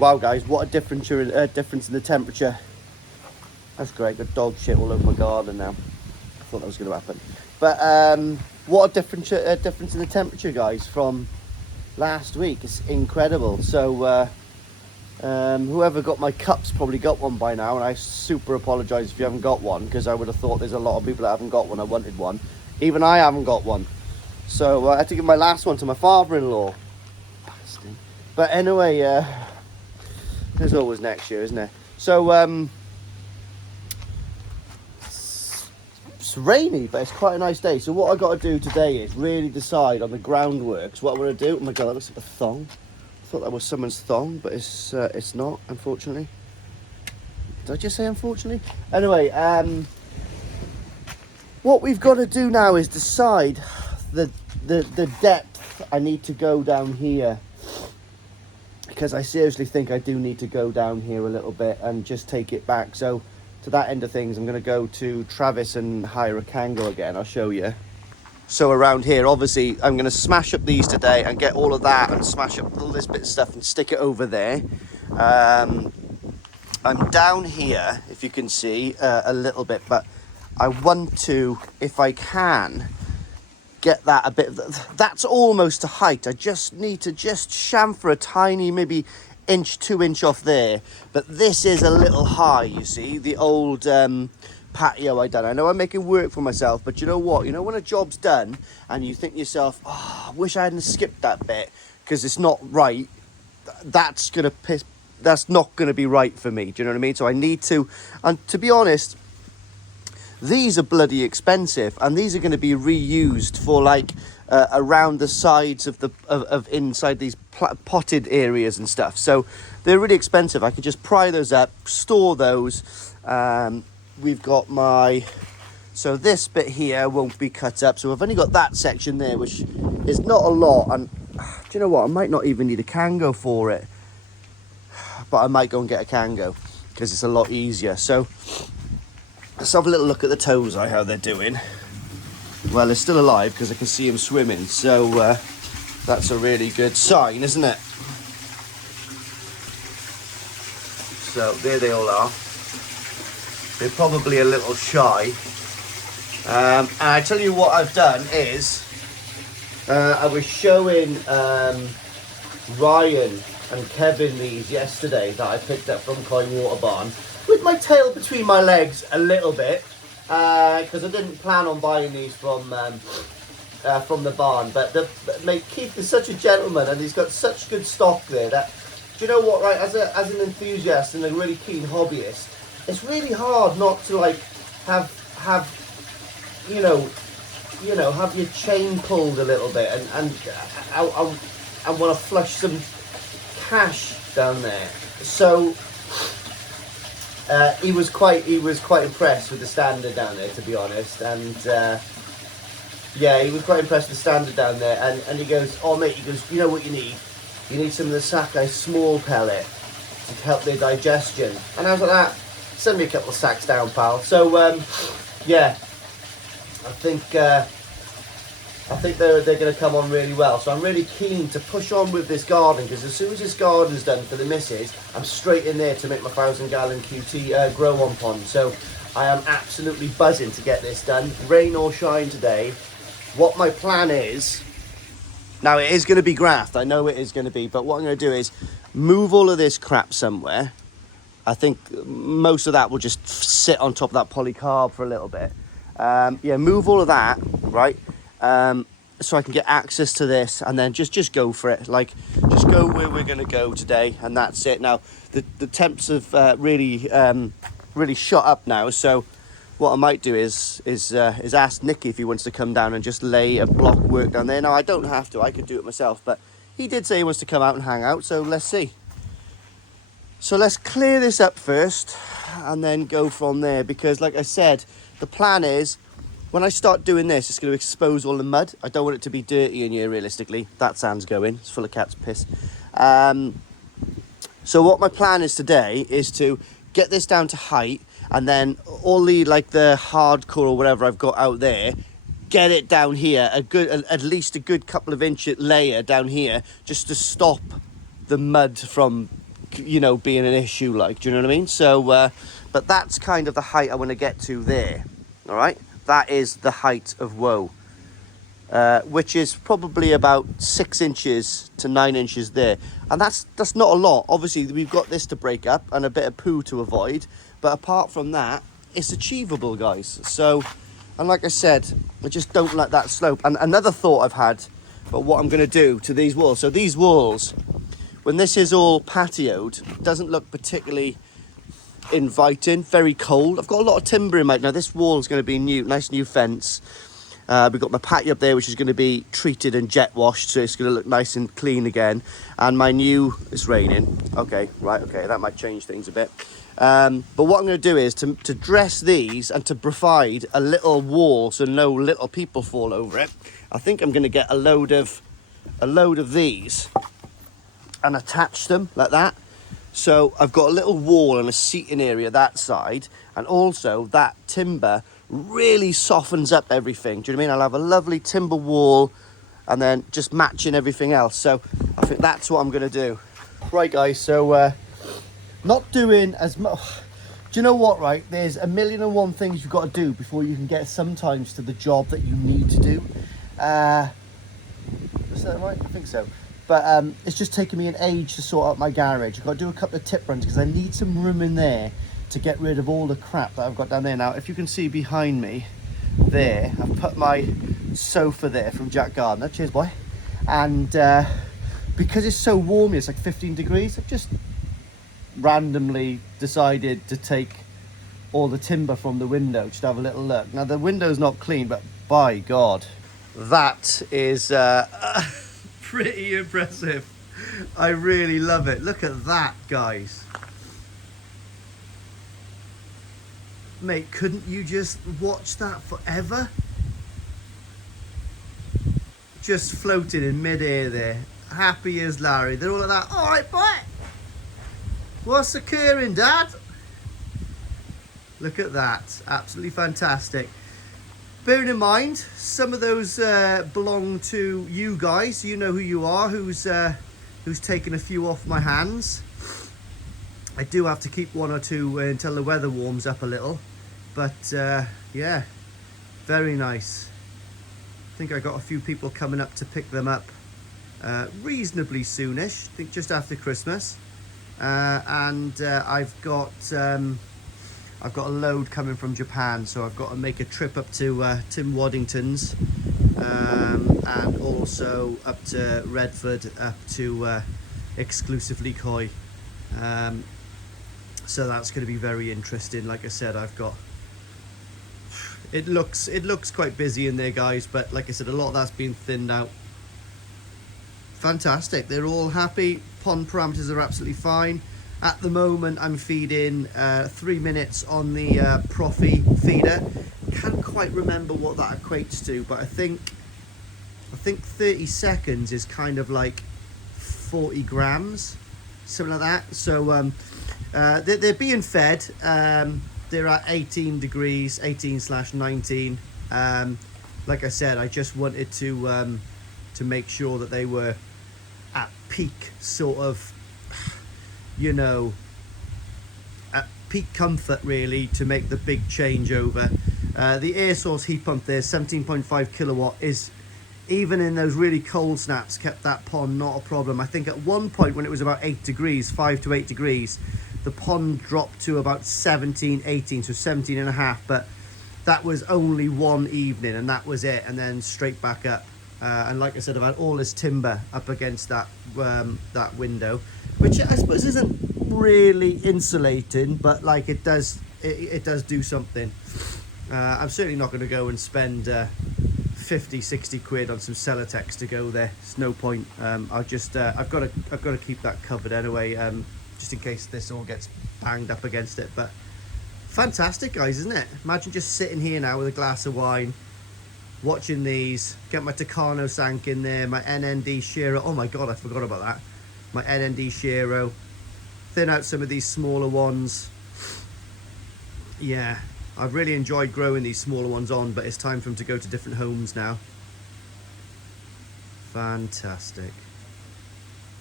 Wow, guys, what a difference in the temperature. That's great. Got dog shit all over my garden now. I thought that was going to happen. But what a difference in the temperature, guys, from last week. It's incredible. So whoever got my cups probably got one by now, and I super apologise if you haven't got one, because I would have thought there's a lot of people that haven't got one. I wanted one. Even I haven't got one. So I had to give my last one to my father-in-law. But anyway, there's always next year, isn't there? So it's rainy, but it's quite a nice day. So what I got to do today is really decide on the groundworks. What I'm going to do. Oh my god, that looks like a thong. I thought that was someone's thong, but it's not, unfortunately. Did I just say unfortunately? Anyway, what we've got to do now is decide the depth I need to go down here, because I seriously think I do need to go down here a little bit and just take it back. So to that end of things, I'm going to go to Travis and hire a Kango again. I'll show you. So around here, obviously, I'm going to smash up these today and get all of that and smash up all this bit of stuff and stick it over there. I'm down here, if you can see, a little bit, but I want to, if I can, get that a bit. That's almost to height. I just need to just chamfer a tiny, maybe 2 inch off there. But this is a little high, you see, the old patio I done. I know I'm making work for myself, but you know what? You know when a job's done and you think to yourself, oh, I wish I hadn't skipped that bit because it's not right. That's not gonna be right for me. Do you know what I mean? So I need to, and to be honest, these are bloody expensive, and these are going to be reused for like around the sides of of inside these potted areas and stuff. So they're really expensive. I could just pry those up, store those. We've got so this bit here won't be cut up. So I've only got that section there, which is not a lot. And do you know what? I might not even need a Kango for it, but I might go and get a Kango because it's a lot easier. So let's have a little look at the toes, how they're doing. Well, they're still alive because I can see them swimming. So that's a really good sign, isn't it? So there they all are. They're probably a little shy. And I tell you what I've done is, I was showing Ryan and Kevin these yesterday that I picked up from Coin Water Barn, with my tail between my legs a little bit, because I didn't plan on buying these from the barn. But mate, Keith is such a gentleman, and he's got such good stock there that, do you know what, right, as an enthusiast and a really keen hobbyist, it's really hard not to like have you know have your chain pulled a little bit and want to flush some cash down there. So he was quite impressed with the standard down there, to be honest. And yeah, he was quite impressed with the standard down there. And he goes, oh mate, he goes, you know what you need? You need some of the Sakai small pellet to help their digestion. And I was like, that, send me a couple of sacks down, pal. So yeah, I think they're going to come on really well. So I'm really keen to push on with this garden, because as soon as this garden's done for the missus, I'm straight in there to make my 1,000-gallon QT grow-on pond. So I am absolutely buzzing to get this done, rain or shine today. What my plan is, now it is going to be graft, I know it is going to be, but what I'm going to do is move all of this crap somewhere. I think most of that will just sit on top of that polycarb for a little bit. Yeah, move all of that, right? So I can get access to this, and then just go for it. Like, just go where we're going to go today, and that's it. Now, the temps have really shot up now, so what I might do is ask Nicky if he wants to come down and just lay a block work down there. Now, I don't have to, I could do it myself, but he did say he wants to come out and hang out, so let's see. So let's clear this up first, and then go from there, because like I said, the plan is, when I start doing this, it's going to expose all the mud. I don't want it to be dirty in here, realistically. That sand's going. It's full of cat's piss. So what my plan is today is to get this down to height, and then all the, like, the hardcore or whatever I've got out there, get it down here, at least a good couple of inch layer down here, just to stop the mud from you know, being an issue, like, do you know what I mean? So, but that's kind of the height I want to get to there. All right, that is the height of Woe, which is probably about 6 inches to 9 inches there, and that's not a lot. Obviously, we've got this to break up and a bit of poo to avoid, but apart from that, it's achievable, guys. So, and like I said, I just don't like that slope. And another thought I've had about what I'm going to do to these walls. So these walls, when this is all patioed, doesn't look particularly inviting, very cold. I've got a lot of timber in my, now this wall is going to be new, nice new fence. We've got my patio up there, which is going to be treated and jet washed, so it's going to look nice and clean again. And my new, it's raining. Okay, right, okay, that might change things a bit. But what I'm going to do is to dress these and to provide a little wall so no little people fall over it. I think I'm going to get a load of these and attach them like that. So I've got a little wall and a seating area that side, and also that timber really softens up everything. Do you know what I mean? I'll have a lovely timber wall and then just matching everything else. So I think that's what I'm going to do. Right, guys, so not doing as much. Do you know what, right? There's a million and one things you've got to do before you can get sometimes to the job that you need to do. Is that right? I think so. But it's just taken me an age to sort out my garage. I've got to do a couple of tip runs because I need some room in there to get rid of all the crap that I've got down there. Now, if you can see behind me there, I've put my sofa there from Jack Gardner. Cheers, boy. And because it's so warm here, it's like 15 degrees, I've just randomly decided to take all the timber from the window just to have a little look. Now, the window's not clean, but by God, that is pretty impressive. I really love it. Look at that, guys. Mate, couldn't you just watch that forever? Just floating in mid-air there. Happy as Larry. They're all like that. All right, boy. What's occurring, Dad? Look at that. Absolutely fantastic. Bearing in mind, some of those belong to you guys. You know who you are, who's taken a few off my hands. I do have to keep one or two until the weather warms up a little. But yeah, very nice. I think I got a few people coming up to pick them up reasonably soonish. I think just after Christmas. And I've got a load coming from Japan, so I've got to make a trip up to Tim Waddington's and also up to Redford, up to exclusively Koi. So that's going to be very interesting. Like I said, I've got. It looks quite busy in there, guys, but like I said, a lot of that's been thinned out. Fantastic. They're all happy. Pond parameters are absolutely fine. At the moment, I'm feeding 3 minutes on the Profi feeder. Can't quite remember what that equates to, but I think 30 seconds is kind of like 40 grams, something like that. So they're being fed. They're at 18 degrees, 18/19. Like I said, I just wanted to make sure that they were at peak sort of, you know, at peak comfort really to make the big changeover. The air source heat pump there, 17.5 kilowatt, is even in those really cold snaps kept that pond not a problem. I think at one point when it was about 8 degrees, 5 to 8 degrees, the pond dropped to about 17, 18, so 17 and a half, but that was only one evening and that was it, and then straight back up. And like I said, I've had all this timber up against that that window, which I suppose isn't really insulating, but like it does do something. I'm certainly not going to go and spend 50, 60 quid on some Celotex to go there. It's no point. I'll just I've got to keep that covered anyway, just in case this all gets banged up against it. But fantastic, guys, isn't it? Imagine just sitting here now with a glass of wine, watching these, get my Tucano Sank in there, my NND Shiro. Oh my God, I forgot about that. My NND Shiro. Thin out some of these smaller ones. Yeah, I've really enjoyed growing these smaller ones on, but it's time for them to go to different homes now. Fantastic.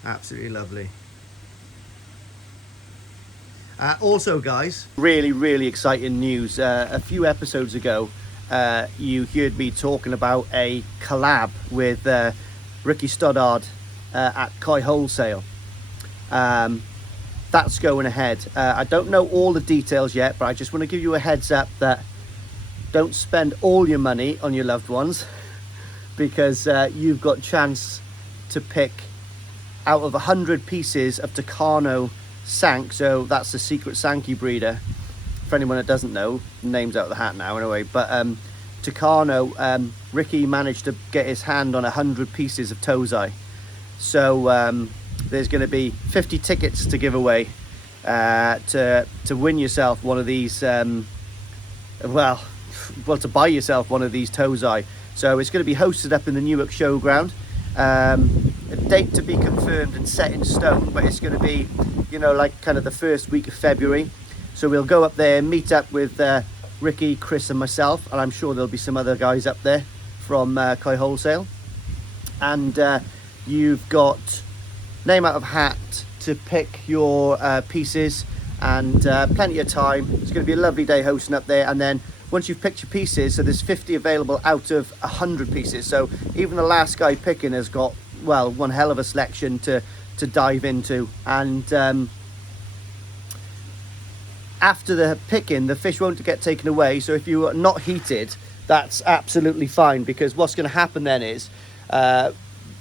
Absolutely lovely. Also, guys, really exciting news. A few episodes ago, you heard me talking about a collab with Ricky Stoddard at Koi Wholesale. That's going ahead. I don't know all the details yet, but I just want to give you a heads up that don't spend all your money on your loved ones, because you've got chance to pick out of 100 pieces of Tucano Sank. So that's the secret Sankey breeder. For anyone that doesn't know, name's out of the hat now anyway. But Tucano, Ricky managed to get his hand on 100 pieces of Tozai. So there's going to be 50 tickets to give away to win yourself one of these. Well, to buy yourself one of these Tozai. So it's going to be hosted up in the Newark Showground. A date to be confirmed and set in stone, but it's going to be, you know, like kind of the first week of February. So we'll go up there, meet up with Ricky, Chris and myself, and I'm sure there'll be some other guys up there from Koi Wholesale. And you've got name out of hat to pick your pieces, and plenty of time. It's going to be a lovely day hosting up there. And then once you've picked your pieces, so there's 50 available out of 100 pieces. So even the last guy picking has got, well, one hell of a selection to dive into. And after the picking, the fish won't get taken away. So if you are not heated, that's absolutely fine, because what's going to happen then is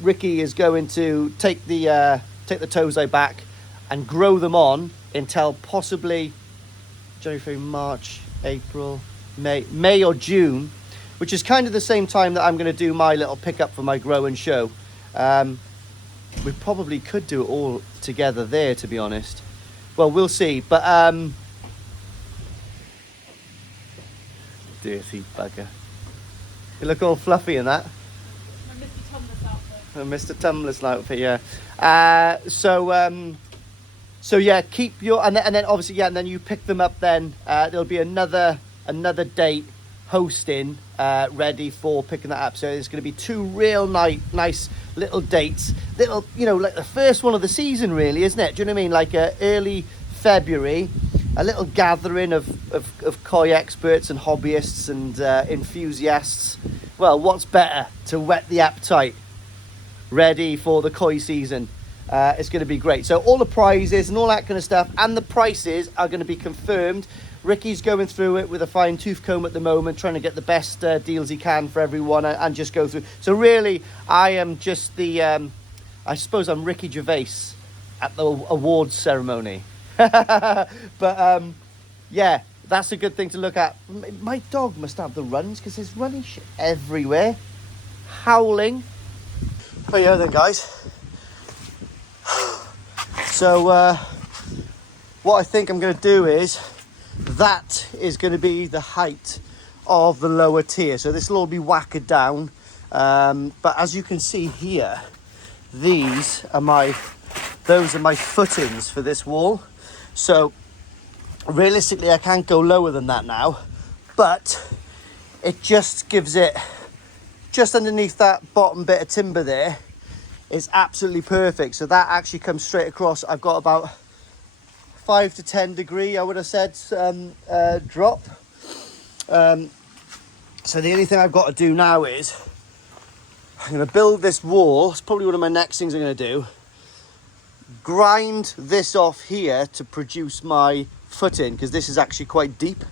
Ricky is going to take the Tozai back and grow them on until possibly January, February, March, April, May or June, which is kind of the same time that I'm going to do my little pickup for my grow and show. We probably could do it all together there, to be honest. Well, we'll see. But dirty bugger. You look all fluffy in that. Mr. Tumblr's outfit, yeah. So yeah, keep your and then obviously, yeah, and then you pick them up. Then there'll be another date hosting ready for picking that up. So there's going to be two real nice little dates, little, you know, like the first one of the season, really, isn't it? Do you know what I mean? Like early February, a little gathering of koi experts and hobbyists and enthusiasts. Well, what's better to whet the appetite, ready for the koi season? It's going to be great. So all the prizes and all that kind of stuff and the prices are going to be confirmed. Ricky's going through it with a fine tooth comb at the moment, trying to get the best deals he can for everyone and just go through. So really, I am just the, I suppose I'm Ricky Gervais at the awards ceremony. But yeah, that's a good thing to look at. My dog must have the runs, because there's running shit everywhere, howling. But yeah then, guys. So what I think I'm going to do is, that is going to be the height of the lower tier. So this will all be whacked down. But as you can see here, those are my footings for this wall. So realistically, I can't go lower than that now, but it just gives it, just underneath that bottom bit of timber there, is absolutely perfect. So that actually comes straight across. I've got about 5 to 10 degree, I would have said, drop. So the only thing I've got to do now is I'm going to build this wall. It's probably one of my next things I'm going to do. Grind this off here to produce my footing, because this is actually quite deep.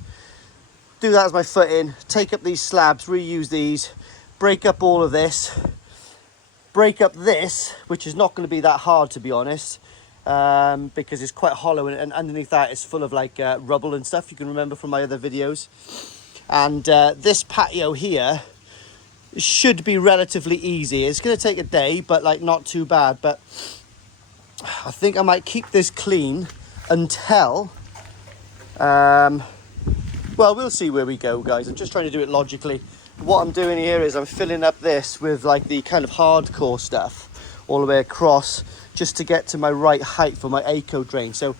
Do that as my footing. Take up these slabs, reuse these, break up all of this, break up this, which is not going to be that hard, to be honest, because it's quite hollow, and underneath that is full of like rubble and stuff, you can remember from my other videos. And this patio here should be relatively easy. It's going to take a day, but like not too bad. But I think I might keep this clean until well, we'll see where we go, guys. I'm just trying to do it logically. What I'm doing here is I'm filling up this with like the kind of hardcore stuff all the way across, just to get to my right height for my eco drain. So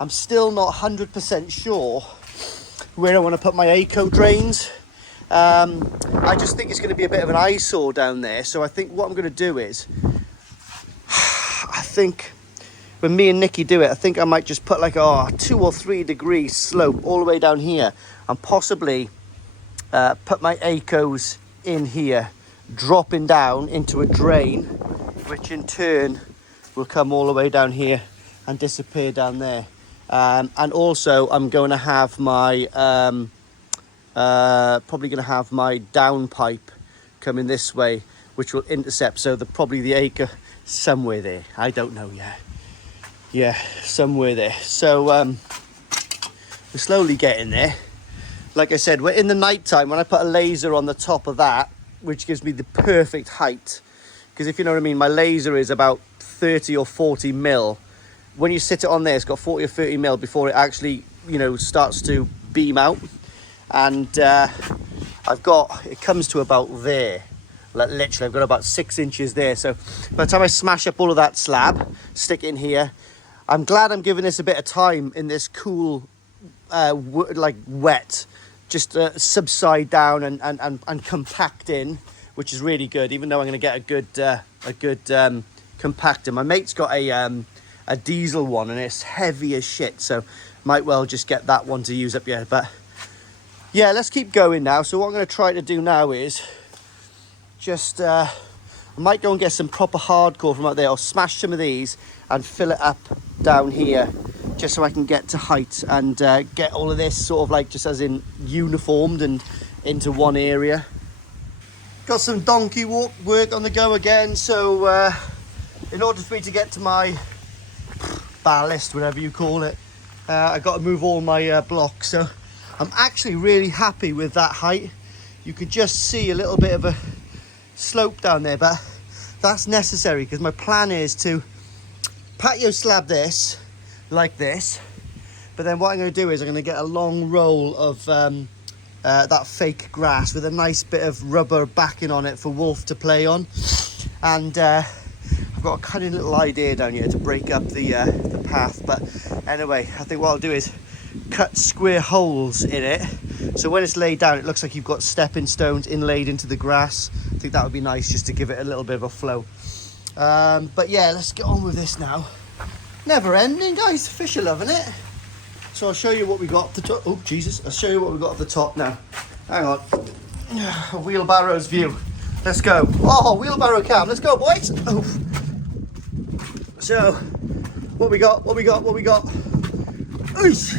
I'm still not 100% sure where I want to put my eco drains. I just think it's going to be a bit of an eyesore down there. So I think what I'm going to do is, I think when me and Nikki do it, I think I might just put like a 2 or 3 degree slope all the way down here, and possibly put my Acos in here, dropping down into a drain, which in turn will come all the way down here and disappear down there. And also I'm going to have my probably going to have my down pipe coming this way, which will intercept, so probably the acre somewhere there, I don't know yet. Yeah, somewhere there. So we're slowly getting there. Like I said, we're in the night time. When I put a laser on the top of that, which gives me the perfect height, because if you know what I mean, my laser is about 30 or 40 mil. When you sit it on there, it's got 40 or 30 mil before it actually, you know, starts to beam out. And it comes to about there. Like literally, I've got about 6 inches there. So by the time I smash up all of that slab, stick it in here, I'm glad I'm giving this a bit of time in this cool, like wet, just subside down and compact in, which is really good. Even though I'm going to get a good compactor. My mate's got a diesel one and it's heavy as shit, so might well just get that one to use up here. But yeah, let's keep going now. So what I'm going to try to do now is just I might go and get some proper hardcore from out there, or smash some of these and fill it up down here, just so I can get to height and get all of this sort of like just as in uniformed and into one area. Got some donkey walk work on the go again. So in order for me to get to my ballast, whatever you call it, I got to move all my blocks. So I'm actually really happy with that height. You could just see a little bit of a slope down there, but that's necessary because my plan is to patio slab this like this, but then what I'm going to do is I'm going to get a long roll of that fake grass with a nice bit of rubber backing on it for Wolf to play on. And I've got a cunning little idea down here to break up the path. But anyway, I think what I'll do is cut square holes in it, so when it's laid down it looks like you've got stepping stones inlaid into the grass. I think that would be nice just to give it a little bit of a flow. But yeah, let's get on with this now. Never ending, guys. Fish are loving it. So I'll show you what we got at the top. Oh Jesus, I'll show you what we got at the top now. Hang on. A wheelbarrow's view. Let's go. Oh, wheelbarrow cam. Let's go, boys. Oh. So what we got? Oosh.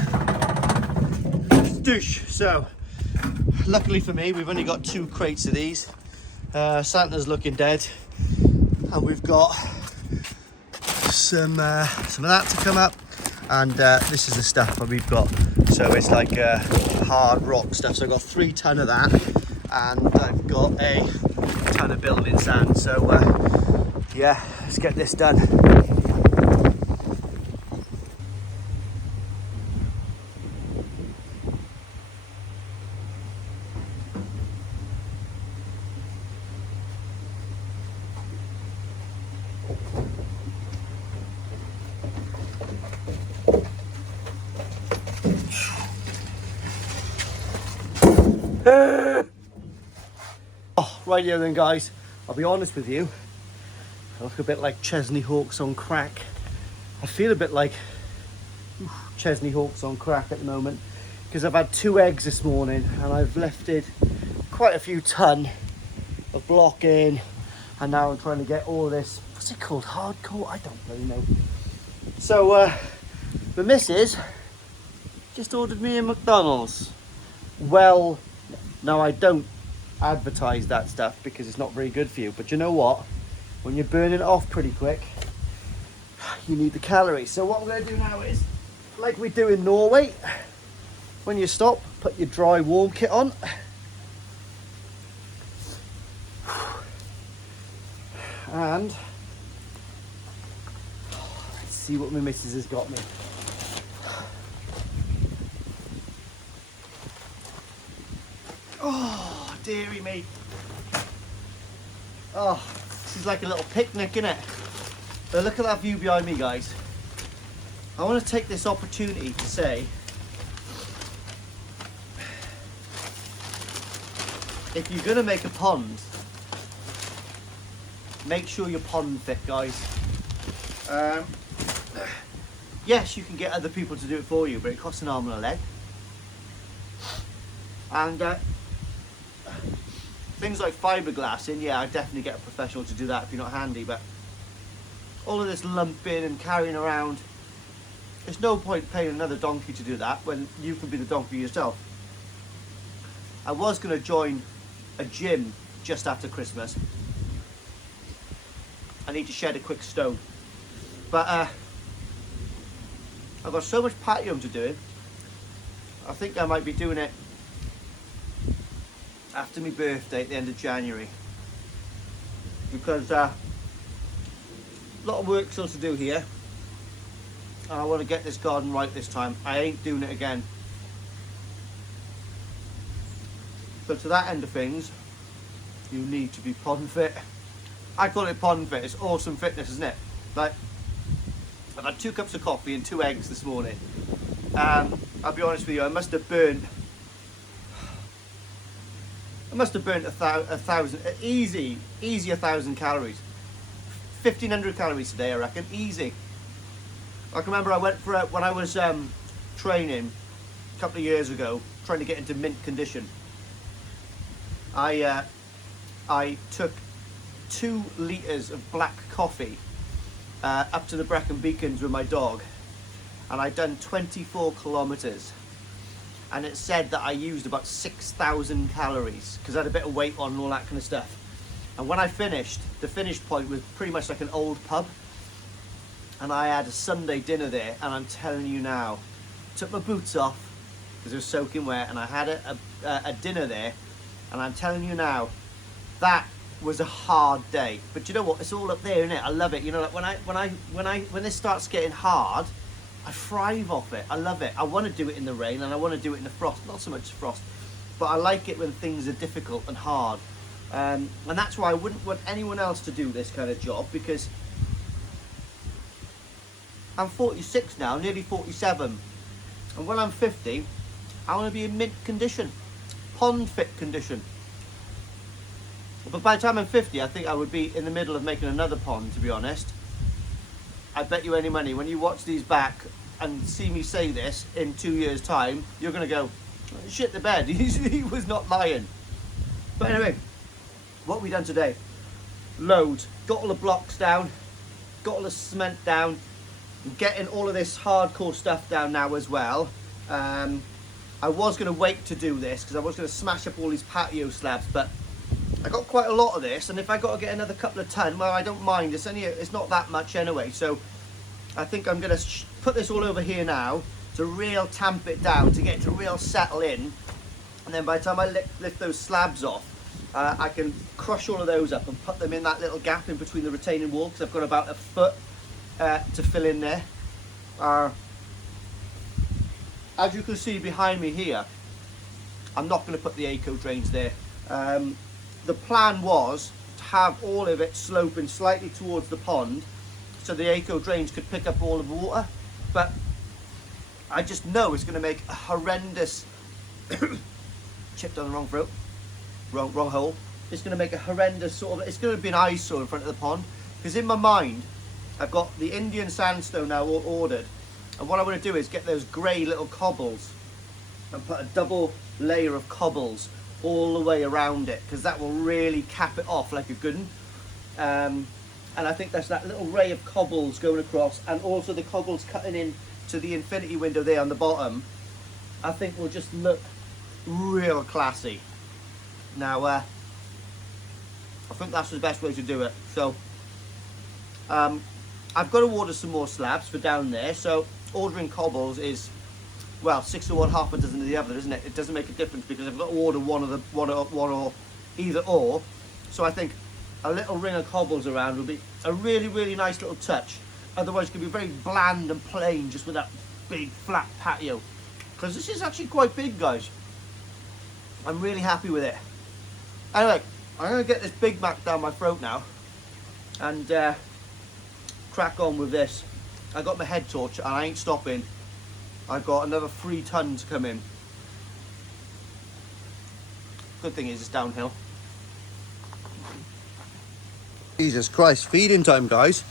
Doosh. So luckily for me, we've only got 2 crates of these. Santa's looking dead, and we've got some of that to come up, and this is the stuff that we've got. So it's like hard rock stuff. So I've got 3 ton of that, and I've got a ton of building sand. So yeah, let's get this done. Oh, right here then, guys, I'll be honest with you, I look a bit like Chesney Hawks on crack. I feel a bit like Chesney Hawks on crack at the moment, because I've had 2 eggs this morning and I've lifted quite a few ton of block in, and now I'm trying to get all this, what's it called, hardcore? I don't really know. So the missus just ordered me a McDonald's. Well, now I don't advertise that stuff because it's not very good for you, but you know what, when you're burning it off pretty quick, you need the calories. So what we're going to do now is, like we do in Norway, when you stop, put your dry warm kit on, and let's see what my missus has got me. Oh, dearie me. Oh, this is like a little picnic, innit? But look at that view behind me, guys. I want to take this opportunity to say, if you're going to make a pond, make sure your pond fit, guys. yes, you can get other people to do it for you, but it costs an arm and a leg. And things like fiberglassing, yeah, I'd definitely get a professional to do that if you're not handy, but all of this lumping and carrying around, there's no point paying another donkey to do that when you can be the donkey yourself. I was going to join a gym just after Christmas. I need to shed a quick stone. But I've got so much patio to do. I think I might be doing it after my birthday at the end of January. Because a lot of work still to do here. And I want to get this garden right this time. I ain't doing it again. So to that end of things, you need to be pond fit. I call it pond fit. It's awesome fitness, isn't it? Like, I've had 2 cups of coffee and 2 eggs this morning. I'll be honest with you, I must have burnt a thousand, easy 1,000 calories. 1,500 calories today, I reckon, easy. I can remember I went for when I was training a couple of years ago, trying to get into mint condition. I took 2 litres of black coffee up to the Brecon Beacons with my dog, and I'd done 24 kilometres, and it said that I used about 6,000 calories because I had a bit of weight on and all that kind of stuff. And when I finished, the finish point was pretty much like an old pub, and I had a Sunday dinner there, and I'm telling you now, took my boots off because it was soaking wet, and I had a dinner there, and I'm telling you now, that was a hard day. But you know what, it's all up there, isn't it? I love it. You know, like when this starts getting hard, I thrive off it. I love it. I want to do it in the rain, and I want to do it in the frost. Not so much frost, but I like it when things are difficult and hard. And that's why I wouldn't want anyone else to do this kind of job, because I'm 46 now, nearly 47, and when I'm 50, I want to be in mint condition, pond fit condition. But by the time I'm 50, I think I would be in the middle of making another pond, to be honest. I bet you any money, when you watch these back and see me say this in 2 years' time, you're going to go, shit the bed, he was not lying. But anyway, what have we done today? Loads. Got all the blocks down, got all the cement down, I'm getting all of this hardcore stuff down now as well. I was going to wait to do this because I was going to smash up all these patio slabs, but I got quite a lot of this, and if I got to get another couple of ton, well, I don't mind. It's not that much anyway, so I think I'm going to put this all over here now to real tamp it down, to get it to real settle in, and then by the time I lift those slabs off, I can crush all of those up and put them in that little gap in between the retaining wall, because I've got about a foot to fill in there. As you can see behind me here, I'm not going to put the eco drains there. The plan was to have all of it sloping slightly towards the pond so the eco drains could pick up all of the water, but I just know it's going to make a horrendous chipped on the wrong throat, wrong hole. It's going to make a horrendous sort of, it's going to be an eyesore in front of the pond, because in my mind I've got the Indian sandstone now all ordered, and what I want to do is get those grey little cobbles and put a double layer of cobbles all the way around it, because that will really cap it off like a good one. And I think that's that little ray of cobbles going across, and also the cobbles cutting in to the infinity window there on the bottom, I think will just look real classy. Now I think that's the best way to do it. So I've got to order some more slabs for down there, so ordering cobbles is, well, 6 of one, half a dozen of the other, isn't it? It doesn't make a difference because I've got to order one or either or. So I think a little ring of cobbles around will be a really, really nice little touch. Otherwise, it's going to be very bland and plain just with that big flat patio. Because this is actually quite big, guys. I'm really happy with it. Anyway, I'm going to get this Big Mac down my throat now and crack on with this. I got my head torch and I ain't stopping. I've got another 3 tons come in. Good thing is it's downhill. Jesus Christ, feeding time, guys.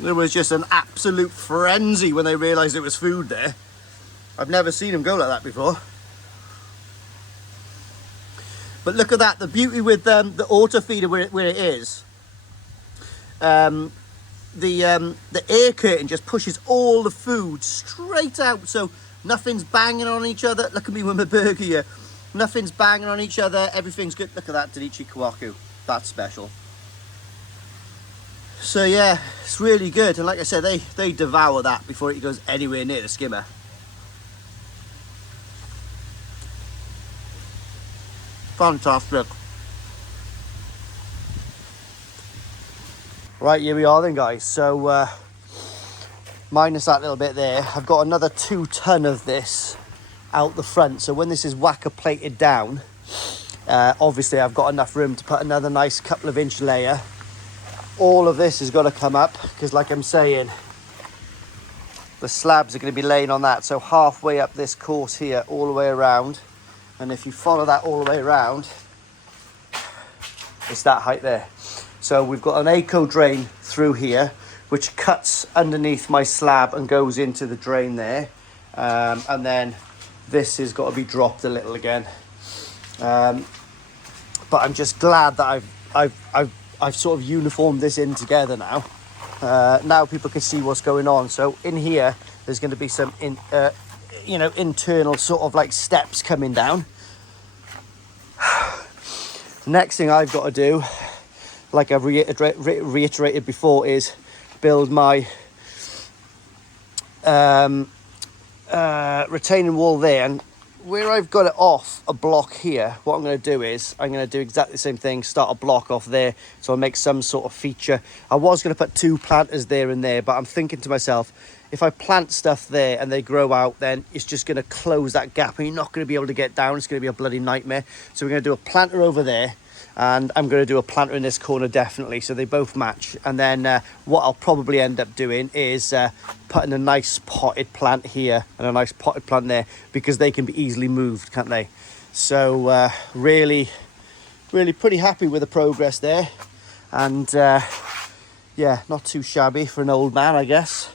There was just an absolute frenzy when they realised there was food there. I've never seen them go like that before. But look at that, the beauty with the auto feeder where it is. The air curtain just pushes all the food straight out, so nothing's banging on each other. Look at me with my burger here. Nothing's banging on each other, everything's good. Look at that Danichi Kawaku, that's special. So yeah, it's really good, and like I said, they devour that before it goes anywhere near the skimmer. Fantastic. Right, here we are then, guys. So minus that little bit there, I've got another 2 ton of this out the front, so when this is whacker plated down, obviously I've got enough room to put another nice couple of inch layer. All of this has got to come up because, like I'm saying, the slabs are going to be laying on that, so halfway up this course here all the way around, and if you follow that all the way around, it's that height there. So we've got an eco drain through here which cuts underneath my slab and goes into the drain there, and then this has got to be dropped a little again, but I'm just glad that I've sort of uniformed this in together now. Now people can see what's going on. So in here, there's going to be some internal sort of like steps coming down. Next thing I've got to do, like I've reiterated before, is build my retaining wall there, and where I've got it off a block here, what I'm going to do is I'm going to do exactly the same thing, start a block off there, so I'll make some sort of feature. I was going to put 2 planters there and there, but I'm thinking to myself, if I plant stuff there and they grow out, then it's just going to close that gap and you're not going to be able to get down. It's going to be a bloody nightmare. So we're going to do a planter over there, and I'm going to do a planter in this corner definitely, so they both match. And then what I'll probably end up doing is putting a nice potted plant here and a nice potted plant there, because they can be easily moved, can't they? So really pretty happy with the progress there, and yeah, not too shabby for an old man, I guess.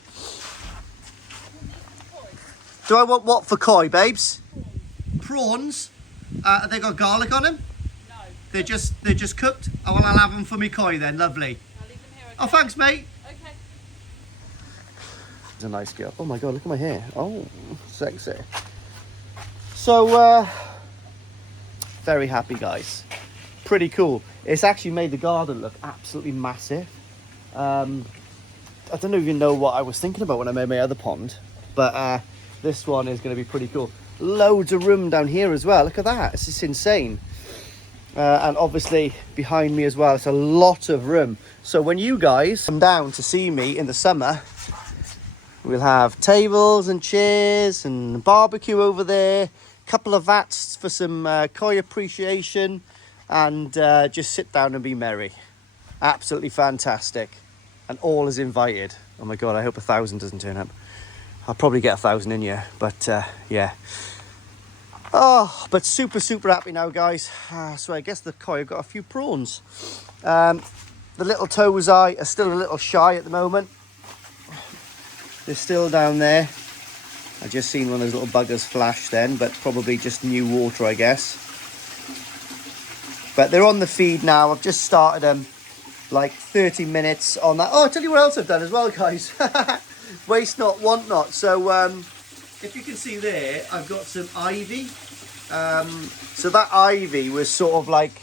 Do I want what for koi, babes? Prawns? Have they got garlic on them? No. They're just cooked? Oh, well, I'll have them for me koi then, lovely. I'll leave them here, okay? Oh, thanks, mate. Okay. It's a nice girl. Oh my God, look at my hair. Oh, sexy. So, very happy, guys. Pretty cool. It's actually made the garden look absolutely massive. I don't even know what I was thinking about when I made my other pond, but this one is going to be pretty cool. Loads of room down here as well. Look at that. It's just insane. And obviously behind me as well, it's a lot of room. So when you guys come down to see me in the summer, we'll have tables and chairs and barbecue over there, a couple of vats for some koi appreciation, and just sit down and be merry. Absolutely fantastic. And all is invited. Oh my God, I hope 1,000 doesn't turn up. I'll probably get 1,000 in here, but yeah. Oh, but super happy now, guys. So I guess the koi have got a few prawns. The little tozai are still a little shy at the moment. They're still down there. I just seen one of those little buggers flash then, but probably just new water, I guess. But they're on the feed now. I've just started them like 30 minutes on that. Oh, I'll tell you what else I've done as well, guys. Waste not, want not. So if you can see there, I've got some ivy. So that ivy was sort of like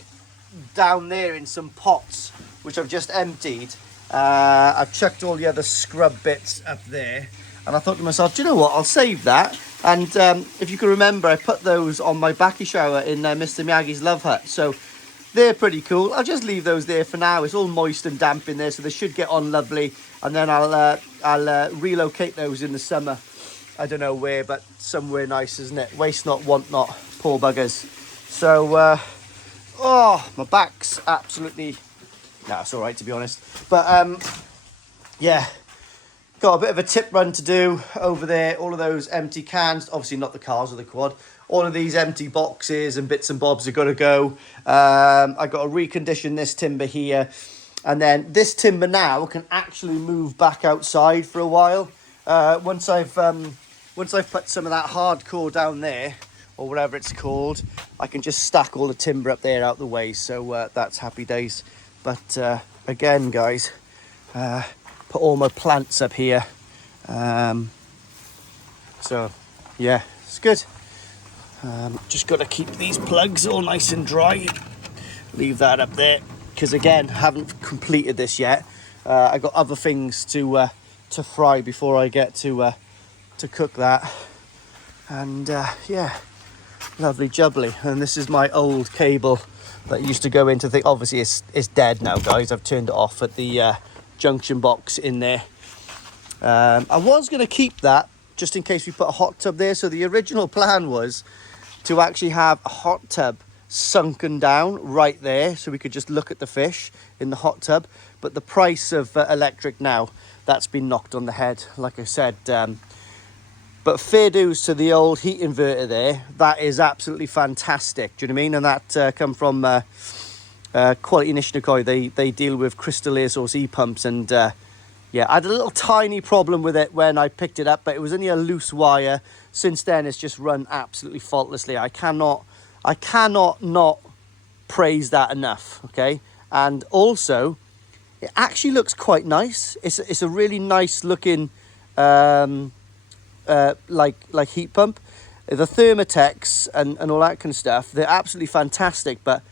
down there in some pots, which I've just emptied. I've chucked all the other scrub bits up there, and I thought to myself, do you know what, I'll save that. And if you can remember, I put those on my backy shower in Mr. Miyagi's Love Hut, so they're pretty cool. I'll just leave those there for now. It's all moist and damp in there, so they should get on lovely. And then I'll relocate those in the summer. I don't know where, but somewhere nice, isn't it? Waste not, want not. Poor buggers. So, oh, my back's absolutely... No, it's all right, to be honest. But, yeah, got a bit of a tip run to do over there. All of those empty cans, obviously not the cars or the quad. All of these empty boxes and bits and bobs are got to go. I got to recondition this timber here. And then this timber now can actually move back outside for a while. Once I've put some of that hardcore down there, or whatever it's called, I can just stack all the timber up there out the way. So that's happy days. But again, guys, put all my plants up here. So yeah, it's good. Just got to keep these plugs all nice and dry. Leave that up there, because again, haven't completed this yet. I got other things to fry before I get to cook that. And yeah, lovely jubbly. And this is my old cable that used to go into the, obviously it's dead now, guys. I've turned it off at the junction box in there. I was going to keep that just in case we put a hot tub there. So the original plan was to actually have a hot tub sunken down right there, so we could just look at the fish in the hot tub. But the price of electric now, that's been knocked on the head, like I said. But fair dues to the old heat inverter there. That is absolutely fantastic. Do you know what I mean? And that come from Quality Nishnikoy. They deal with crystal air source e-pumps. And yeah, I had a little tiny problem with it when I picked it up, but it was only a loose wire. Since then, it's just run absolutely faultlessly. I cannot not praise that enough, okay? And also, it actually looks quite nice. It's a really nice looking like heat pump. The Thermatex and all that kind of stuff, they're absolutely fantastic, but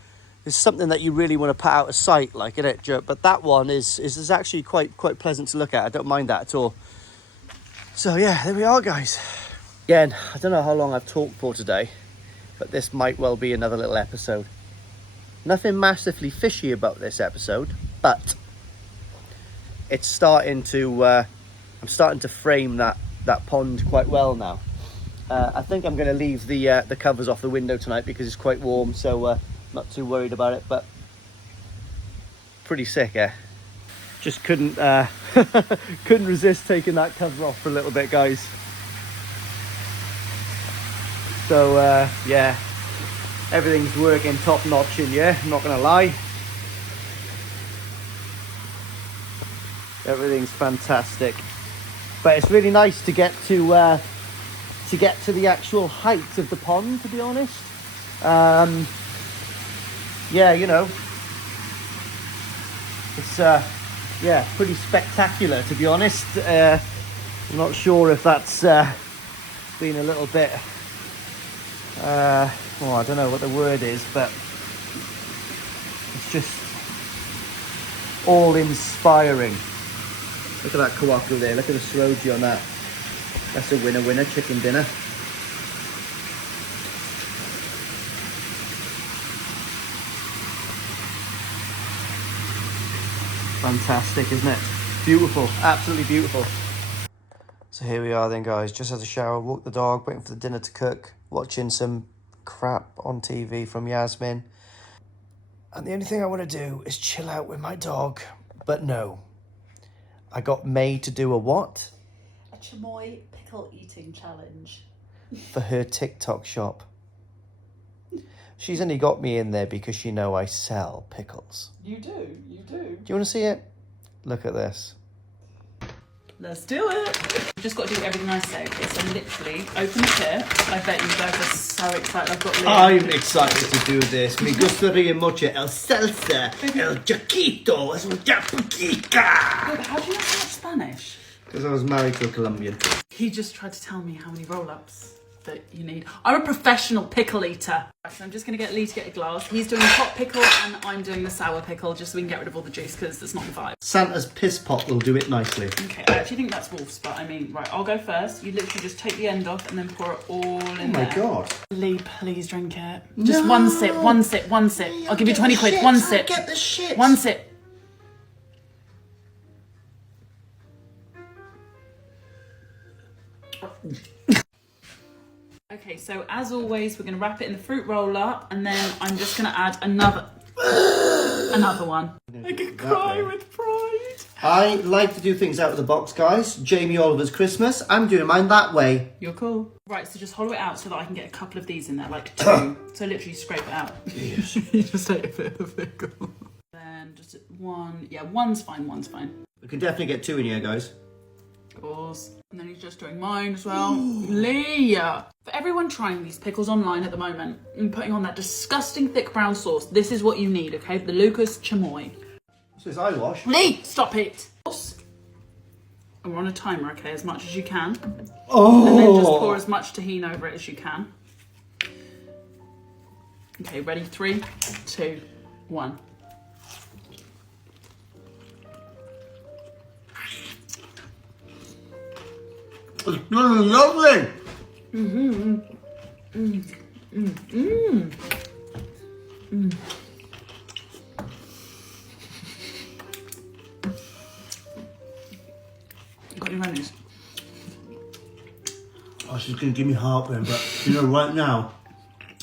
it's something that you really want to put out of sight, like, innit? But that one is actually quite pleasant to look at. I don't mind that at all. So yeah, there we are, guys. Again, I don't know how long I've talked for today, but this might well be another little episode. Nothing massively fishy about this episode, but it's starting to I'm starting to frame that pond quite well now. I think I'm going to leave the covers off the window tonight because it's quite warm, so not too worried about it. But pretty sick, eh? Just couldn't couldn't resist taking that cover off for a little bit, guys. So yeah, everything's working top notch in here, I'm not gonna lie. Everything's fantastic. But it's really nice to get to the actual height of the pond, to be honest. Yeah, you know, it's yeah, pretty spectacular, to be honest. I'm not sure if that's been a little bit well, I don't know what the word is, but it's just all inspiring. Look at that coaco there, look at the sloji on that. That's a winner, chicken dinner. Fantastic, isn't it? Beautiful, absolutely beautiful. So here we are then, guys. Just had a shower, walked the dog, waiting for the dinner to cook, watching some crap on TV from Yasmin. And the only thing I want to do is chill out with my dog. But no, I got made to do a what? A chamoy pickle eating challenge. For her TikTok shop. She's only got me in there because she know I sell pickles. You do. Do you want to see it? Look at this. Let's do it. I've just got to do everything I say. Okay, so literally open the tip. I bet you guys are so excited. I've got Liam. I'm excited to do this. Me gustaría mucho el salsa, el chiquito, es un chapuquica. Yeah, but how do you know so much Spanish? Because I was married to a Colombian. He just tried to tell me how many roll-ups that you need. I'm a professional pickle eater. So I'm just going to get Lee to get a glass. He's doing the hot pickle and I'm doing the sour pickle just so we can get rid of all the juice because that's not the vibe. Santa's piss pot will do it nicely. Okay, I actually think that's Wolf's, but I mean, right, I'll go first. You literally just take the end off and then pour it all in there. Oh my God. Lee, please drink it. Just one sip. I'll give you 20 quid. One sip. Get the shit. One sip. Okay, so as always, we're going to wrap it in the fruit roll up and then I'm just going to add another one. I can cry with pride. I like to do things out of the box, guys. Jamie Oliver's Christmas. I'm doing mine that way. You're cool. Right, so just hollow it out so that I can get a couple of these in there, like 2. So literally scrape it out. Yes. You just take a bit of the pickle. Then just one. Yeah, one's fine, one's fine. We can definitely get 2 in here, guys. Of course. And then he's just doing mine as well. Lee! For everyone trying these pickles online at the moment and putting on that disgusting thick brown sauce, this is what you need, okay? The Lucas Chamoy. This is eyewash. Lee! Stop it! And we're on a timer, okay? As much as you can. Oh! And then just pour as much tahini over it as you can. Okay, ready? 3, 2, 1. It's lovely! Got your menus? Oh, she's going to give me heartburn, but you know, right now,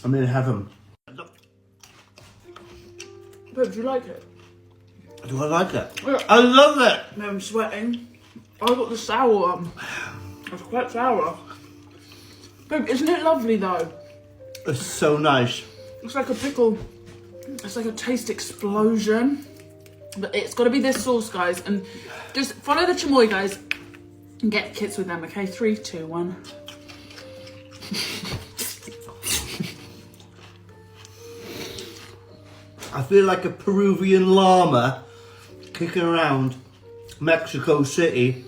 I'm in heaven. Babe, do you like it? Do I like it? Yeah. I love it! No, I'm sweating. I got the sour one. It's quite sour. Babe, isn't it lovely though? It's so nice. It's like a pickle. It's like a taste explosion. But it's got to be this sauce, guys. And just follow the chamoy, guys. And get kits with them, okay? 3, 2, 1. I feel like a Peruvian llama kicking around Mexico City.